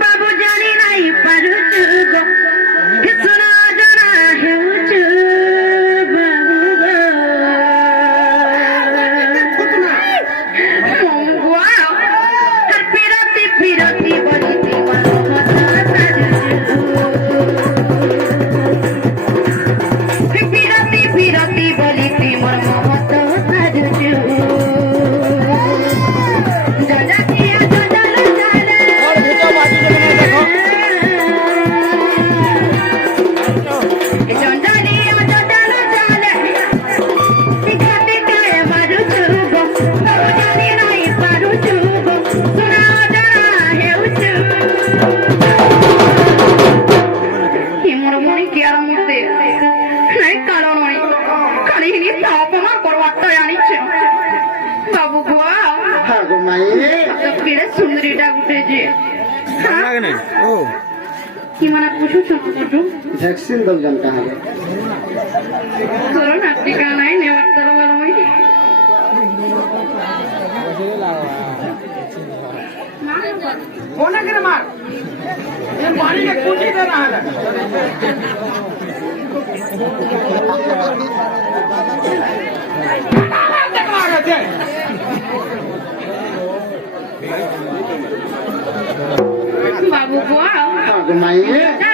बाबू जानी नहीं पारुचु गो सुना जाना हेउचु बाबू गो हर पिरती पिरती बजती पिरती पिरती बजती मोर महत साजुचु सुंदरीटा उठेছে লাগে না ও কি মানে পুষু ছোট ছোট ভ্যাকসিন দলজন তাহলে তোর না টিকা নাই নেওয়ার তোর গরমই কোনা করে মার এ পানিকে কুচি দে না হলে দেখো আগে बाबू को माइए